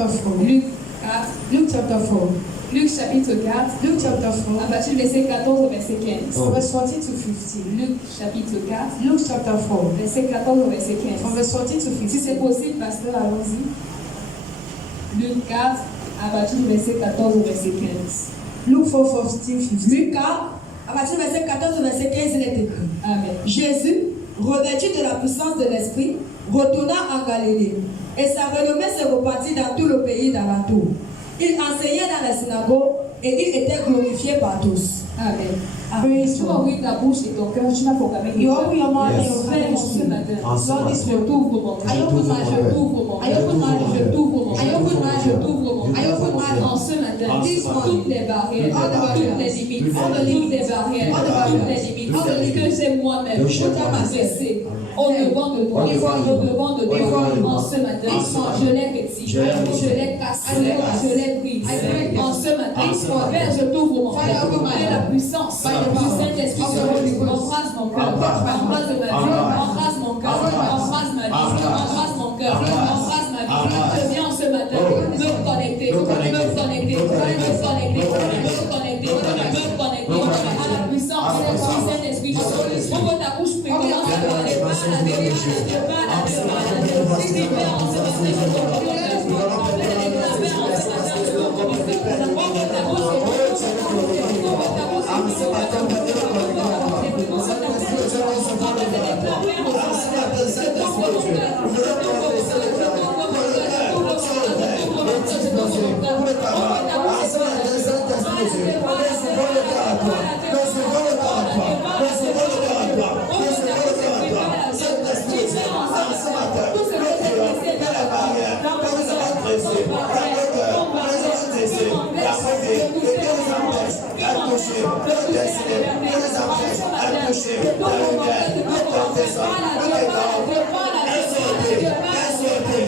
chapter 4. Luc 4. Luke chapter 4. Luc chapitre 4. Luke chapter 4. À partir du verset 14 au verset 15. From verse 14 to 15. Luc chapitre 4. Luke chapter 4. Verset 14 au verset 15. From verse 14 to 15. Si c'est possible, pasteur, allons-y. Luc 4, à partir du verset 14 au verset 15. Luke 4, 14, 15. Luc 4, à partir du verset 14 au verset 15, il est écrit. Amen. Jésus, revêtu de la puissance de l'Esprit, retourna en Galilée, et sa renommée se repartit dans tout le pays d'alentour. Il enseignait dans la synagogue et il était glorifié par tous. Amen. Praise Tu vas God. ouvrir ta bouche et ton cœur, tu vas proclamer. You open your mouth and Yes. your Père, hands ce matin, Lord, this je morning. t'ouvre mon cœur. I open my Je heart. t'ouvre mon I cœur. open my Je heart. t'ouvre mon I cœur. open my Je heart. t'ouvre mon I cœur. open my En heart. ce matin, This morning. toutes les barrières, All the toutes les barrières. limites, All the toutes limits. les barrières, All the toutes les barrières. limites All the limits. que j'ai moi-même Que j'ai moi-même. dressées au devant de toi, Devant au de devant de toi. Devant de En moi. ce matin, En ce matin. je les rétisse, Je les rétisse. je les casse, Je les casse. je les brise. En ce matin, En ce matin. Père, je t'ouvre mon Fire cœur. open my Et la puissance By the du power Saint-Esprit of the sur Holy moi. Ghost. Embrasse mon cœur, Embrasse. embrasse ma vie, Embrasse. embrasse mon cœur, Embrasse. embrasse ma vie, Embrasse. embrasse mon cœur, Embrasse. embrasse ma vie. Embrasse. Je viens ce matin Oh. me connecter, Me connecter. me connecter, Me connecter. me connecter, Me connecter. me connecter, Me connecter. me connecter Me connecter. à la puissance À la du puissance Saint-Esprit. du Saint-Esprit. Ouvre ta bouche, puis commence à parler. Parle à Dieu, parle à Dieu, parle à Dieu. Si tu veux en ce matin, je te proclame la joie. Père, en ce matin, je te connecter.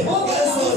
Ouvre ta bouche,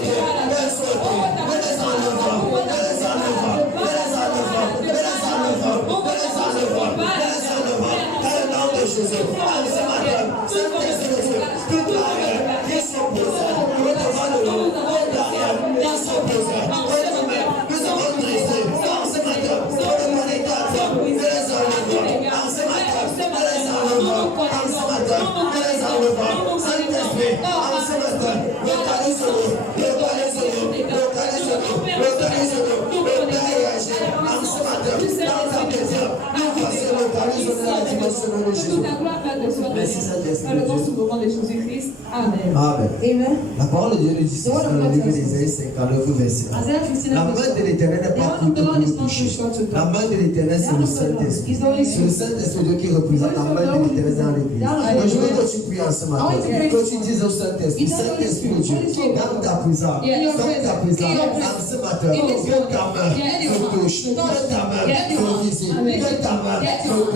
ouvre ta bouche. Merci Saint-Esprit. Dans le nom souverain de Jésus-Christ. Amen. Amen. Amen. La parole de Dieu nous dit dans le livre d'Ésaïe 59, verset 1. Isaiah 59, La main de l'Éternel n'est pas courte pour nous toucher. La main de l'Éternel, c'est le Saint-Esprit. C'est le Saint-Esprit Dieu qui représente la main de l'Éternel dans l'Église. Donc je veux que tu pries en ce matin. Que tu dises au Saint-Esprit, Saint-Esprit de Dieu, dans ta présence, dans ta présence, en ce matin, que ta main me touche, que ta main me visite, que ta main me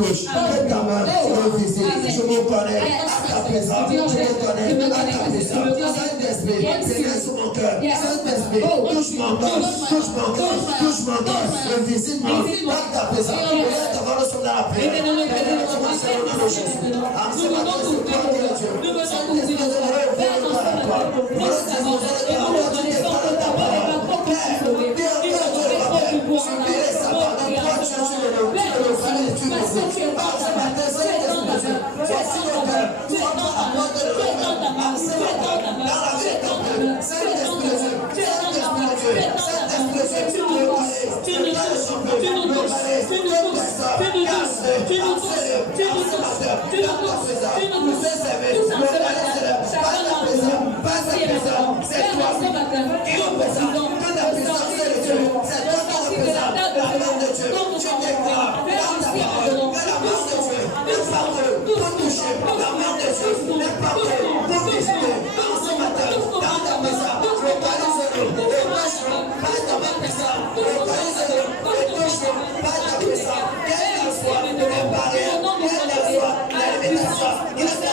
touche, que ta main me visite. Je me connais à ta présence, je me connais à ta présence. Saint-Esprit, pénètre sur mon cœur. Saint-Esprit, touche mon cœur, touche mon cœur, touche mon cœur. Visite-moi dans ta présence. Regarde ta parole sur la paix. En ce matin, c'est toi qui es Dieu. Saint-Esprit, je te révèle par toi. Il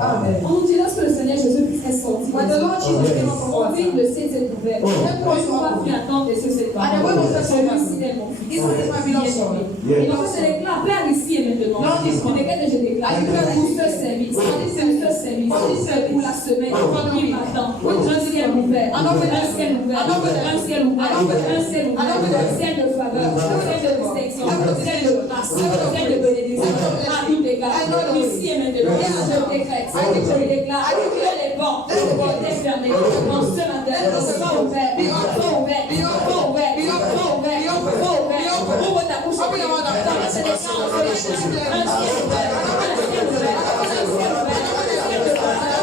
Amen. On nous dit lorsque le Seigneur Jésus-Christ est sorti, When the Lord Jesus came up from on dit water, le ciel s'est ouvert. Même quand on va plus attendre et ce c'est pas. And the way was just so Celui-ci est mon fils. This is my beloved son. Et donc je déclare, Père ici et maintenant. Lord, this Je déclare que je déclare pour ce service, pour la semaine qui m'attend. Un ciel ouvert, un ciel ouvert, un ciel ouvert, un ciel ouvert, un ciel de faveur, un ciel de protection, un ciel de grâce, un ciel de bénédiction. À tout égard, ici et maintenant, je décrète, je déclare que les portes étaient fermées. En ce matin, soient ouvertes, soient ouvertes, soient ouvertes, soient ouvertes, soient ouvertes. Ouvre ta bouche, ouvre ta bouche, c'est des chants, un ciel ouvert, un ciel ouvert, un ciel ouvert, un ciel ouvert, un ciel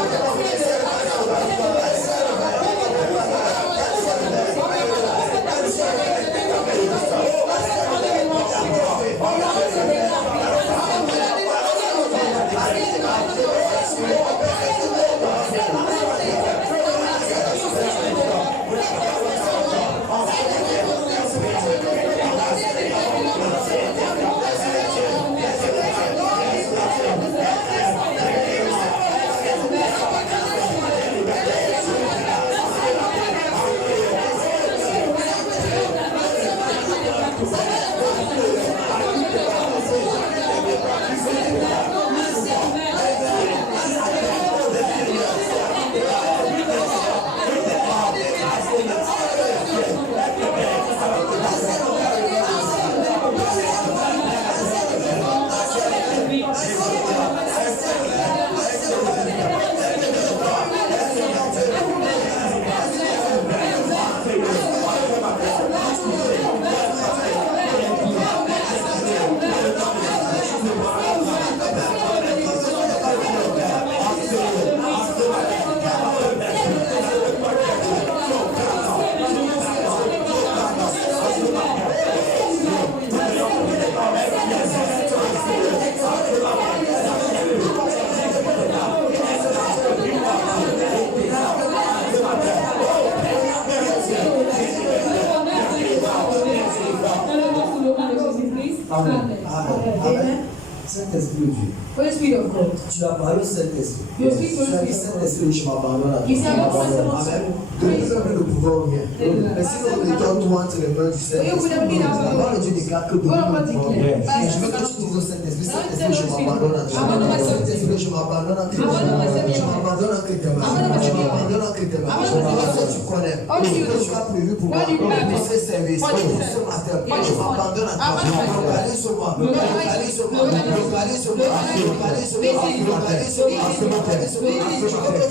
Saint-Esprit de Dieu. Holy Spirit of God. Tu as parlé au Saint-Esprit. You speak Tu to as the dit Spirit. Saint-Esprit, je m'abandonne à toi. You say, I want myself also. Amen. De plus en plus, nous pouvons rien. Mais si nous mettons toi entre les mains du Saint-Esprit, la parole de Dieu déclare que de nous pouvons rien. Et je veux que tu dises au Saint-Esprit, Saint-Esprit, je m'abandonne à toi. Saint-Esprit, je m'abandonne à tes mains. Je m'abandonne à tes mains. Je m'abandonne à tes mains. Je m'abandonne à tu connais. Que tu as prévu pour moi. Pour ce service. Pour ce matin. Je m'abandonne à toi. Localise sur moi. Localise sur moi. Localise sur moi. Localise sur moi. Localise sur moi. Localise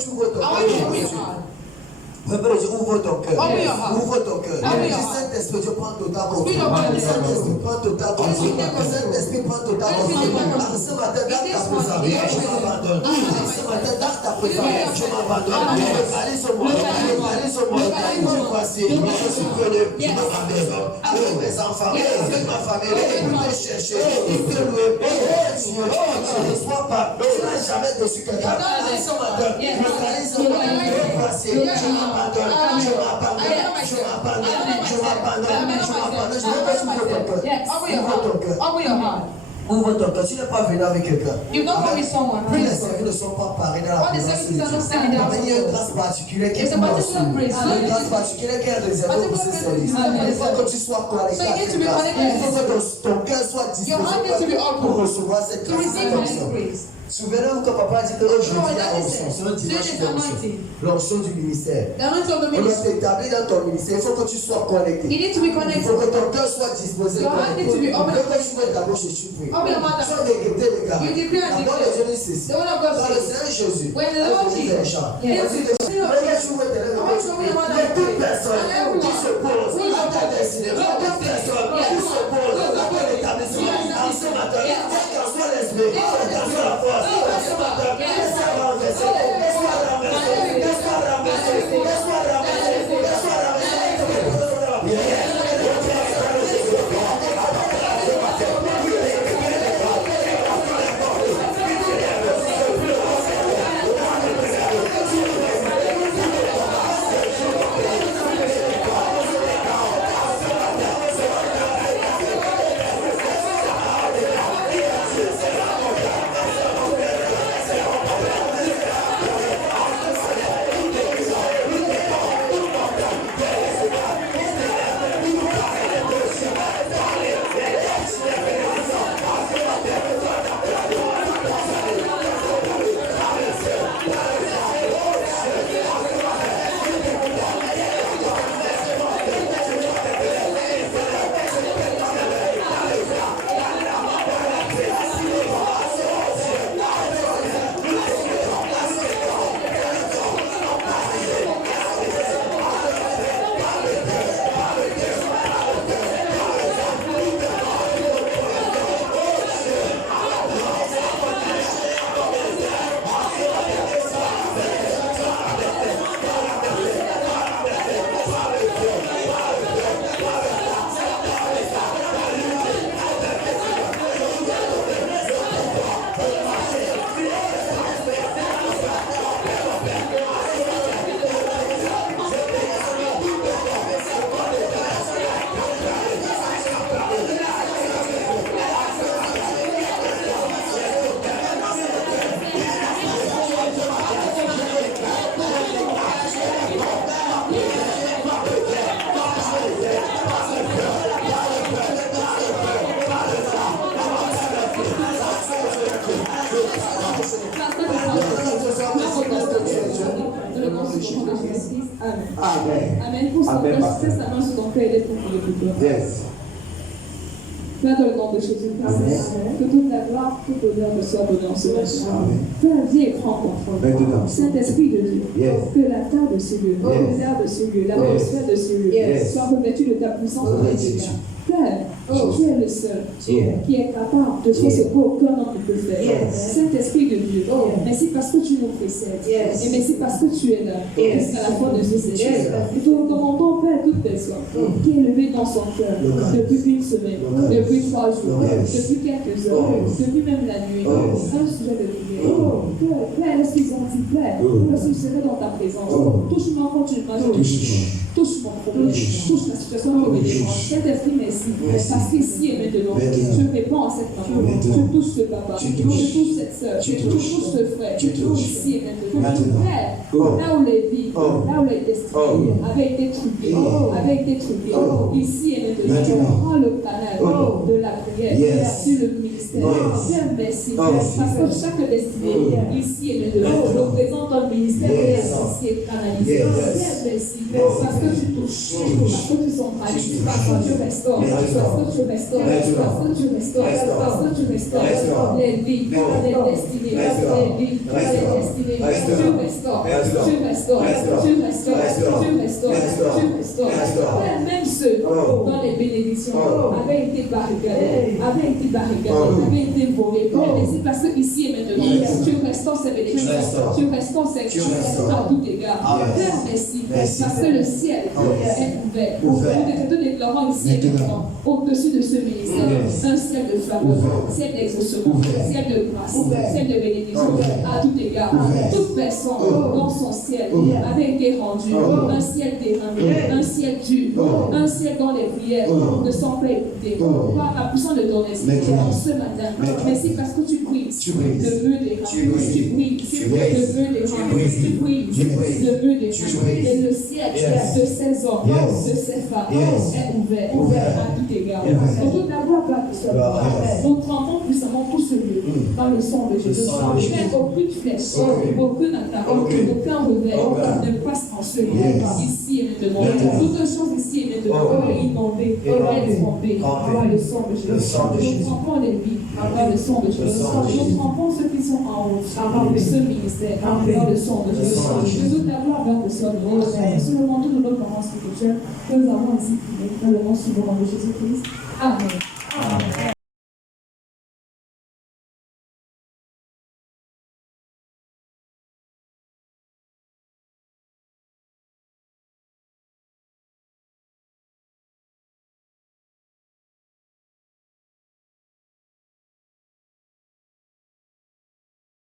sur moi. Je veux que tu ouvres ton cœur. Ouvre ton cœur. Ouvre ton cœur. Saint-Esprit, je prends total contrôle. Saint-Esprit, prends total contrôle. Saint-Esprit, prends total contrôle. Ce matin, dans ta présence, je m'abandonne. Ce matin, dans ta présence, je m'abandonne. Allez sur moi. Allez sur moi. Voici, je suis venu à ma maison. Avec mes enfants, avec ma famille, pour te chercher, pour te louer. Dieu, ne sois pas. Tu n'as jamais déçu quelqu'un. Ce matin, localise sur moi. Voici, je m'abandonne. Je m'abandonne, je m'abandonne, je m'abandonne, je m'abandonne, je ouvre ton cœur. Ouvre ton cœur. Tu n'es pas venu avec quelqu'un. You don't come with someone. Puis les services ne sont pas parés dans la All the présence de services are not Dieu. standing down. Il y a une grâce particulière qui It's est a pour particular grace. une grâce particulière qui est réservée pour ce service. Il faut que tu sois connecté So you à need cette to be grâce. connected. Il faut que ton cœur soit Your heart needs to be disposé open pour recevoir cette to grâce. receive this grace. Souvenez-vous que papa a dit que aujourd'hui No, il y a that is l'onction. it. C'est un dimanche Today is d'onction. anointing. L'onction du ministère. The anointing of the On doit ministry. t'établir dans ton ministère. Il faut que tu sois connecté. You need to be Il faut connected. que ton cœur soit disposé. Your heart needs to be open. Que tu mettes ta bouche et tu pries. Open your mouth. Sois décrété, les gars. You declare and La parole de Dieu dit ceci. The word of God Dans le says, Seigneur Jésus. when the Lord on dit Jesus- des chants. Yes. On dit des chants. Regarde, tu ouvres tes lèvres. I want to open your mouth. Mais toute personne qui se pose à ta destinée, toute personne qui se pose à ton établissement, en ce matin, quel qu'en soit l'esprit, quel qu'en soit la force, en ce matin, laisse-toi renverser, laisse-toi renverser, laisse-toi renverser, laisse-toi renverser, laisse-toi renverser. Amen. Amen. Amen. Pour son Amen, cœur, pasteur. c'est sa main sur ton cœur et les pour le plutôt. Yes. Père, dans le nom de Jésus-Christ, que toute la gloire, tout l'honneur me soit donné en ce matin. Amen. Père, viens et prends contrôle. Maintenant. Saint-Esprit de Dieu, Yes. que la table de ce lieu, Yes. l'air de ce lieu, l'atmosphère de ce lieu, Yes. soit revêtue de ta puissance dans les dégâts. Père, tu es le seul Yeah. qui est capable de faire ce qu'aucun homme ne peut faire. Yes. Saint-Esprit de Dieu, merci parce que tu nous précèdes. Yes. Et merci parce que tu es là. Yes. Jusqu'à la fin de ce séjour. Yes. Et nous recommandons, Père, toute personne qui est levée dans son cœur depuis une semaine, depuis 3 jours, Yes. depuis quelques heures, depuis même la nuit, un sujet de prière. Père, lorsqu'ils ont dit, Père, lorsqu'ils seraient dans ta présence, touche-moi quand tu m'as touché. Touche mon problème, touche la situation de mes dépenses. Saint-Esprit, merci. Parce qu'ici et maintenant, je réponds à cette maman. Je touche ce papa. Je touche cette soeur. Je touche ce frère. Je touche ici et maintenant. Père, là où les vies, là où les destinées avaient été truquées, ici et maintenant, prends le canal de la prière sur le ministère. Père, merci. Parce que chaque destinée, ici et maintenant, représente un ministère ici et canalisé. Père, merci. Parce que tu touches, parce que tu centralises, parce que tu restaures, parce que tu restaures, parce que tu restaures, parce que tu restaures les vies, les destinées, les vies, les destinées. Tu restaures, tu restaures, tu restaures, tu restaures, tu restaures. Même ceux dont les bénédictions avaient été barricadées, avaient été volées. Merci parce que ici et maintenant, tu restaures ces bénédictions, tu restaures ces choses à tout égard. Père, merci, parce que le ciel est ouvert. Nous te déclarons ici et maintenant, au-dessus de ce ministère, un ciel de faveur, ciel d'exaucement, ciel de grâce, ciel de bénédiction, à tout égard. Toute personne dans son ciel avait été rendue, un ciel déramé, un ciel dur, un ciel dont les prières ne sont pas écoutées. Par la puissance de ton esprit, ce matin, merci parce que tu brises le mur des rames, tu brises le mur des rames, tu brises le mur des rames, et le ciel de ces hommes, de ces femmes est ouvert à tout égard. Autour d'avoir pas de seul. Nous trempons puissamment tout ce lieu dans le sang de Jésus. Aucune flèche, aucune attaque, aucun revers ne passe en ce lieu. Ici et maintenant. Toutes choses ici et maintenant est inondée, est trompée par le sang de Jésus. Nous trempons les vies dans le sang de Jésus. Nous trempons ceux qui sont en haut de ce ministère dans le sang de Jésus. Jésus d'avoir vers le sol. C'est le manteau de notre parents spirituelle que nous avons ainsi prié dans le nom souverain de Jésus-Christ. Amen.